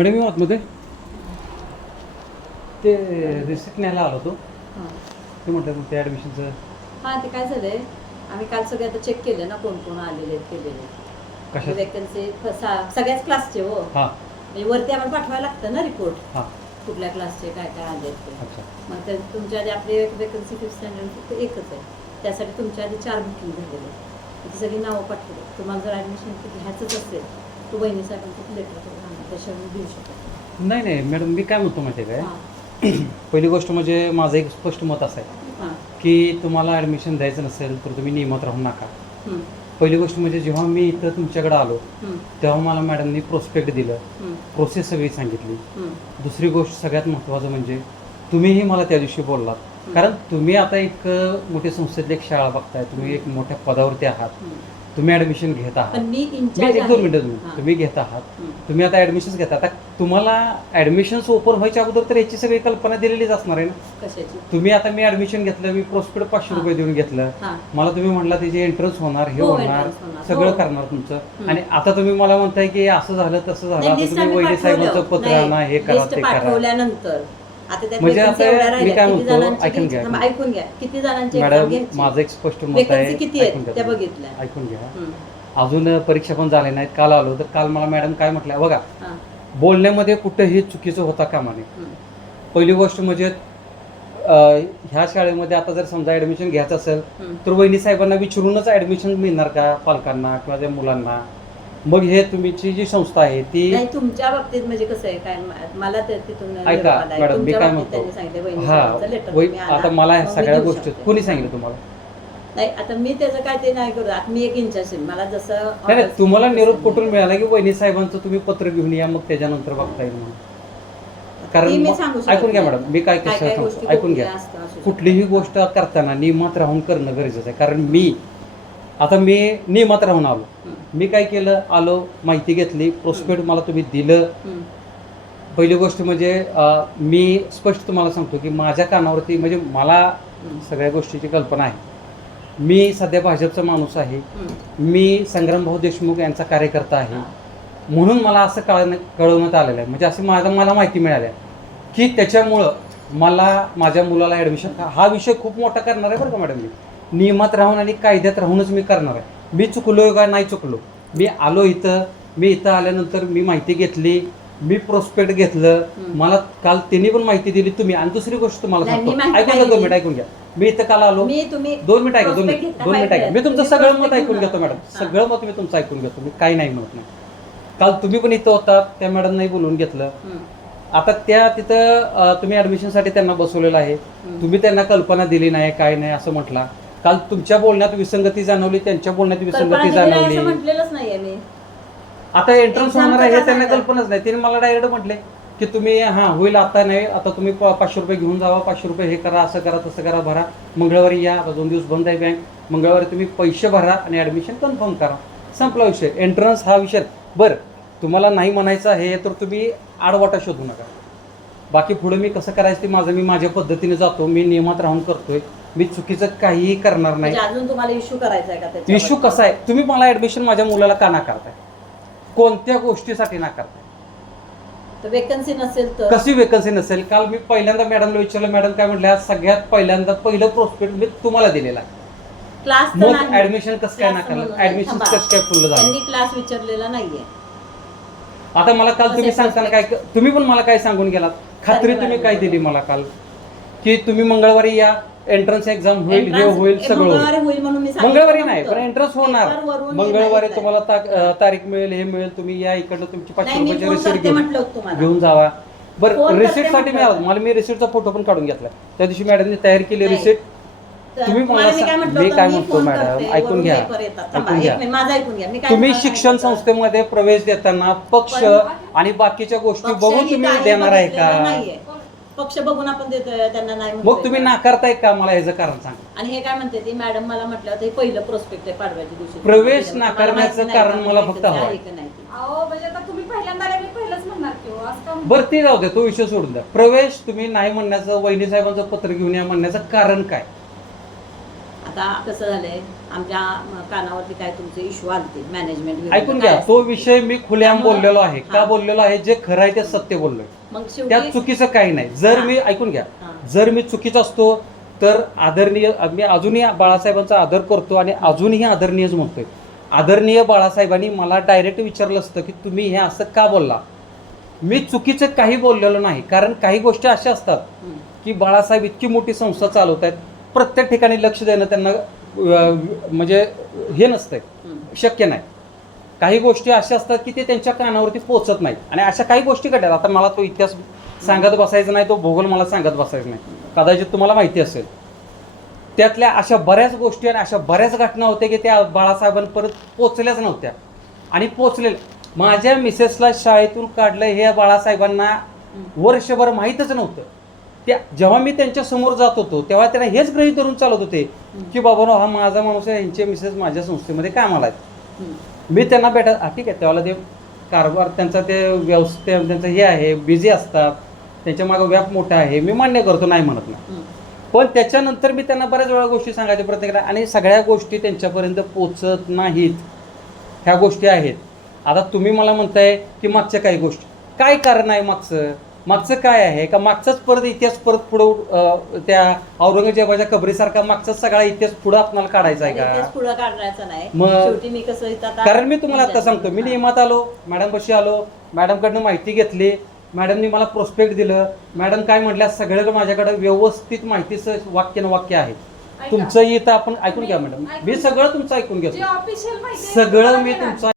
Madam मी आतमध्ये. ते receipt न्यायला आलो होतो. ते म्हटलं मग ते ॲडमिशनचं हां ते काय झालंय? आम्ही काल सगळे आता चेक केलं ना कोण कोण आलेले आहेत केलेले कशात? वेकन्सी सगळ्याच क्लासचे हो. हां. म्हणजे वरती आम्हाला पाठवायला लागतं ना रिपोर्ट हां. कुठल्या क्लासचे काय काय आले आहेत ते. अच्छा. मग ते तुमच्या आधी आपली वेकन्सी फिफ्थ स्टँडर्ड फक्त एकच आहे. त्यासाठी तुमच्या आधी चार बुकिंग झालेले आहेत. ती सगळी नावं पाठवली तुम्हाला जर ॲडमिशन घ्यायचंच असेल लेटर देऊ शकत नाही. नाही मॅडम मी काय म्हणतो माहिती आहे. काय? पहिली गोष्ट म्हणजे माझं एक स्पष्ट मत असं आहे हां. की तुम्हाला ॲडमिशन द्यायचं नसेल तर तुम्ही नियमात राहू नका. पहिली गोष्ट म्हणजे जेव्हा मी इथं तुमच्याकडे आलो तेव्हा मला मॅडमनी प्रोस्पेक्ट दिलं. प्रोसेस सगळी सांगितली. दुसरी गोष्ट सगळ्यात महत्त्वाचं म्हणजे तुम्हीही मला त्या दिवशी बोललात. कारण तुम्ही आता एक अ, मोठी संस्थेतली एक शाळा बघताय तुम्ही एक मोठ्या पदावरती आहात. तुम्ही ॲडमिशन घेत आहात पण मी इन्चार्ज एक दोन आहे. मिनिटं तुम्ही हां. तुम्ही घेत आहात. तुम्ही आता ॲडमिशन्स घेता आता तुम्हाला ॲडमिशन्स ओपन व्हायच्या अगोदर तर याची सगळी कल्पना दिलेलीच असणार आहे ना कशाची तुम्ही आता मी ॲडमिशन घेतलं मी प्रोस्पेड पाचशे. रुपये देऊन घेतलं हां मला तुम्ही म्हटला त्याची एंट्रन्स होणार हे हो, होणार entrance होणार. सगळं हो. करणार तुमचं. आणि आता तुम्ही मला म्हणताय की असं झालं तसं झालं आता तुम्ही वैद्य साहेबांचं. पत्र आणा हे करा ते करा पाठवल्यानंतर आता त्यात म्हणजे vacancy आता एवढ्या मी राहिल्या. काय किती म्हणतो, जणांची ऐकून घ्यायची? घ्या. थांबा, ऐकून घ्या किती जणांची exam मॅडम घ्यायची? माझं एक स्पष्ट मत Vacancy आहे किती आहेत ऐकून घ्या त्या तुम्ही. बघितल्या ऐकून घ्या हम्म. अजून परीक्षा पण झाल्या नाहीत काल आलो तर काल मला मॅडम काय म्हटलं बघा हां, बोलण्यामध्ये कुठंही चुकीचं होता कामा नये हम्म. पहिली गोष्ट म्हणजे अं, ह्या शाळेमध्ये आता जर समजा ऍडमिशन घ्यायचं असेल हम्म. तर वहिनी साहेबांना विचारूनच ऍडमिशन मिळणार का पालकांना किंवा त्या मुलांना मग हे तुमची जी संस्था आहे ती नाही तुमच्या बाबतीत म्हणजे कसं आहे काय मला ते तिथून ऐका निरोप आलाय. मॅडम मी तुमच्या काय बाबतीत त्यांनी म्हणतो वहिनी हा साहेबांचं letter वै- तुम्ही आणा, आता मला ह्या मग मी सगळ्या देऊ गोष्टी शकते. कोणी सांगितलं तुम्हाला? नाही आता मी त्याचं काय ते नाही करू. आता मी एक इंचाची मला जसं नाही तुम्हाला निरोप कुठून मिळाला की वहिनी साहेबांचं तुम्ही पत्र घेऊन या मग त्याच्यानंतर बघता येईल म्हणून? कारण मग- ऐकून घ्या. मॅडम मी काय कसं सांगतो ऐकून घ्या. कुठलीही गोष्ट करताना नियमात राहून करणं गरजेचं आहे. कारण मी आता मी नियमात राहून आलो. मी काय केलं आलो माहिती घेतली प्रोस्पेक्ट मला तुम्ही दिलं. पहिली गोष्ट म्हणजे मी स्पष्ट तुम्हाला सांगतो की माझ्या कानावरती म्हणजे मला. सगळ्या गोष्टीची कल्पना आहे मी सध्या भाजपचा माणूस आहे. मी संग्रामभाऊ देशमुख यांचा कार्यकर्ता आहे. म्हणून मला असं कळण कळवण्यात आलेलं आहे म्हणजे असं माझं मला माहिती मिळाली आहे की त्याच्यामुळं मला माझ्या मुलाला ॲडमिशन हा विषय खूप मोठा करणार आहे बरं का मॅडम मी नियमात राहून आणि कायद्यात राहूनच मी करणार आहे. मी चुकलो का नाही चुकलो? मी आलो इथं मी इथं आल्यानंतर मी माहिती घेतली मी प्रोस्पेक्ट घेतलं. मला काल त्यांनी पण माहिती दिली तुम्ही आणि दुसरी गोष्ट तुम्हाला सांगतो. ऐकून घ्या दोन? मिनिट ऐकून घ्या. मी इथं काल आलो. मी तुम्ही दोन मिनिट ऐका दोन मिनिट. दोन मिनिट ऐका. मी तुमचं. सगळं मत ऐकून घेतो मॅडम सगळं मत मी तुमचं ऐकून घेतो. मी काही नाही म्हणत नाही. काल तुम्ही पण इथं होता त्या मॅडम नाही बोलवून घेतलं. आता त्या तिथं तुम्ही ऍडमिशनसाठी त्यांना बसवलेलं आहे. तुम्ही त्यांना कल्पना दिली नाही काय नाही असं म्हटला. काल तुमच्या बोलण्यात विसंगती जाणवली त्यांच्या बोलण्यात विसंगती जाणवली. म्हटलेलंच नाहीये मी. आता एंट्रन्स होणार आहे हे त्यांना? कल्पनाच नाही. तिने मला डायरेक्ट म्हटले की तुम्ही हा होईल आता नाही आता तुम्ही पाचशे रुपये घेऊन जावा पाचशे रुपये हे करा असं करा तसं करा भरा. मंगळवारी या आता दोन दिवस बंद आहे बँक मंगळवारी तुम्ही पैसे भरा आणि ॲडमिशन कन्फर्म करा. संपला विषय. एंट्रन्स हा विषय. बरं तुम्हाला नाही म्हणायचं आहे तर तुम्ही आडवाटा शोधू नका. बाकी पुढे मी कसं करायचं ते माझं मी माझ्या पद्धतीने जातो मी नियमात राहून करतोय. मी चुकीचं काहीही करणार नाही. म्हणजे अजून तुम्हाला इश्यू करायचा आहे का त्याच्यावर? इश्यू कसा आहे? तुम्ही मला ऍडमिशन माझ्या मुलाला का नाकारताय? कोणत्या गोष्टीसाठी नाकारताय? तर वेकन्सी नसेल तर? कशी वेकन्सी नसेल? काल मी पहिल्यांदा मॅडमला विचारलं मॅडम काय म्हटल्या सगळ्यात पहिल्यांदा पहिलं प्रोस्पेक्ट मी तुम्हाला दिलेला. क्लास मग ऍडमिशन कसं काय नाकारलं ऍडमिशन कसं काय फुल झालं? त्यांनी क्लास विचारलेला नाहीये. आता मला काल तुम्ही सांगताना काय तुम्ही पण मला काय सांगून गेलात? खात्री तुम्ही काय दिली मला काल? की तुम्ही मंगळवारी या एंट्रन्स एक्झाम होईल हे Entrance- होईल सगळं मंगळवारी होईल म्हणून मी सांगितलं मंगळवारी नाही. पण एंट्रन्स होणार पेपरवरून मंगळवारी तुम्हाला ता- अं, तारीख मिळेल हे मिळेल तुम्ही या इकडनं तुमची पाचशे नाही मी रुपयाची फोन करते घेऊन म्हटलं होतं तुम्हाला घेऊन जावा बरं करते रिसिप्टसाठी मी म्हटलं. आलो मला मी रिसिप्टचा फोटो पण काढून घेतला त्या दिवशी मॅडमने तयार केली नाही. तर तुम्ही तुम्हाला मला मी काय सांग- म्हटलं मी होतं, काय मी म्हणतो फोन मॅडम, करते, ऐकून वरून घ्या. पेपर येतात. थांबा, ऐकून एक घ्या. मिनिट, माझं ऐकून घ्या मी काय तुम्ही तुम्हाला शिक्षण सांगितलं? संस्थेमध्ये प्रवेश देताना पक्ष पण- आणि बाकीच्या गोष्टी पक्ष बघून तुम्ही देणार आहे बघितलेलं का नाहीये. पक्ष बघून आपण देतोय त्यांना नाही मग म्हणतोय तुम्ही? नाकारताय का मला ह्याचं कारण सांगा आणि हे काय म्हणते ती मॅडम मला म्हटलं होतं हे पहिलं प्रोस्पेक्ट आहे पाडव्याच्या दिवशी प्रवेश मला नाकारण्याचं नाही कारण मला फक्त हवं आहे. का नाही ती. अहो म्हणजे आता तुम्ही पहिल्यांदा आले मी पहिलंच म्हणणार की हो असं का म्हणता? बरं ते जाऊ दे तो विषय सोडून द्या प्रवेश तुम्ही नाही म्हणण्याचं वहिनी साहेबांचं पत्र घेऊन या म्हणण्याचं कारण काय आता कसं झालंय आमच्या कानावरती काय तुमचे इश्यू आलते मॅनेजमेंट ऐकून घ्या तो विषय मी खुल्याम बोललेलो आहे. का. बोललेलो आहे? जे खरं आहे ते सत्य बोललोय. मग त्यात शेवटी चुकीचं काही नाही. जर. मी ऐकून घ्या. हा. जर मी चुकीचा असतो तर आदरणीय मी अजूनही बाळासाहेबांचा आदर करतो आणि अजूनही आदरणीयच म्हणतोय. आदरणीय बाळासाहेबांनी मला डायरेक्ट विचारलं असतं की तुम्ही हे असं का बोलला? मी चुकीचं काही बोललेलो नाही. कारण काही गोष्टी अशा असतात हं. की बाळासाहेब इतकी मोठी संस्था चालवत आहेत प्रत्येक ठिकाणी लक्ष देणं त्यांना म्हणजे हे नसतंय. शक्य नाही. काही गोष्टी अशा असतात की ते त्यांच्या कानावरती पोहोचत नाही आणि अशा काही गोष्टी घडतात. आता मला तो इतिहास सांगत बसायचा नाही तो भूगोल मला सांगत बसायचा नाही. कदाचित तुम्हाला माहिती असेल. त्यातल्या अशा बऱ्याच गोष्टी आणि अशा बऱ्याच घटना होत्या की त्या बाळासाहेबांपर्यंत पोचल्याच नव्हत्या. आणि पोचले माझ्या मिसेसला शाळेतून काढलं हे बाळासाहेबांना वर्षभर माहीतच नव्हतं. त्या जेव्हा मी त्यांच्यासमोर जात होतो तेव्हा त्यांना हेच गृहीत धरून चालत होते की बाबा हा माझा माणूस आहे यांचे मिसेस माझ्या संस्थेमध्ये कामाला आहेत. मी त्यांना भेटत ठीक आहे त्यावेळेला ते कारभार त्यांचा ते व्यवस्थे त्यांचं हे आहे बिझी असतात त्यांच्या मागं व्याप मोठा आहे मी मान्य करतो नाही म्हणत नाही. पण त्याच्यानंतर मी त्यांना बऱ्याच वेळा गोष्टी सांगायच्या प्रयत्न केला आणि सगळ्या गोष्टी त्यांच्यापर्यंत पोचत नाहीत. ह्या गोष्टी आहेत. आता तुम्ही मला म्हणताय की मागच्या काही गोष्टी. काय कारण आहे मागचं? मागचं काय आहे का मागचाच परत इतिहास परत पुढं त्या औरंगजेबाच्या कबरीसारखा मागचाच सगळा इतिहास पुढं आपल्याला काढायचा आहे का पुढं काढायचं नाही मग- मी कसं कारण मी तुम्हाला आता सांगतो मी. नियमात आलो मॅडम कशी आलो मॅडमकडनं माहिती घेतली मॅडमनी मला प्रोस्पेक्ट दिलं मॅडम काय म्हटल्या सगळं माझ्याकडे व्यवस्थित माहितीचं वाक्य न वाक्य आहे. तुमचं इथं आपण ऐकून घ्या मॅडम मी सगळं तुमचं ऐकून घेतो सगळं मी. तुमचं